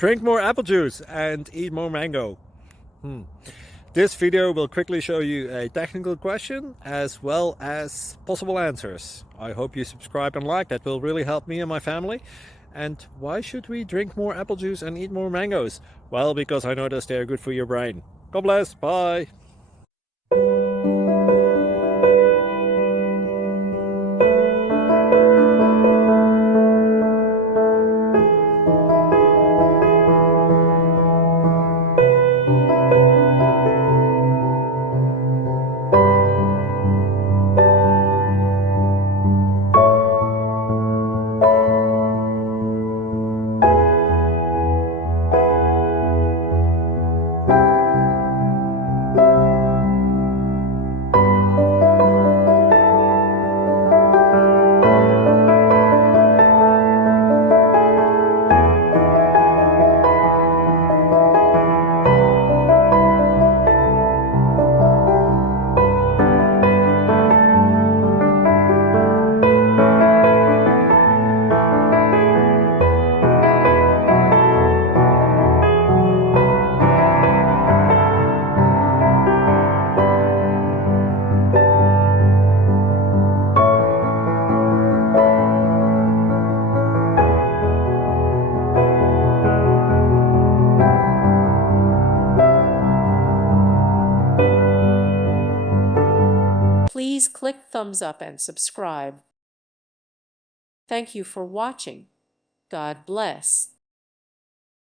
Drink more apple juice and eat more mango. This video will quickly show you a technical question as well as possible answers. I hope you subscribe and like, that will really help me and my family. And why should we drink more apple juice and eat more mangoes? Well, because I noticed they are good for your brain. God bless, bye. Please click thumbs up and subscribe. Thank you for watching. God bless.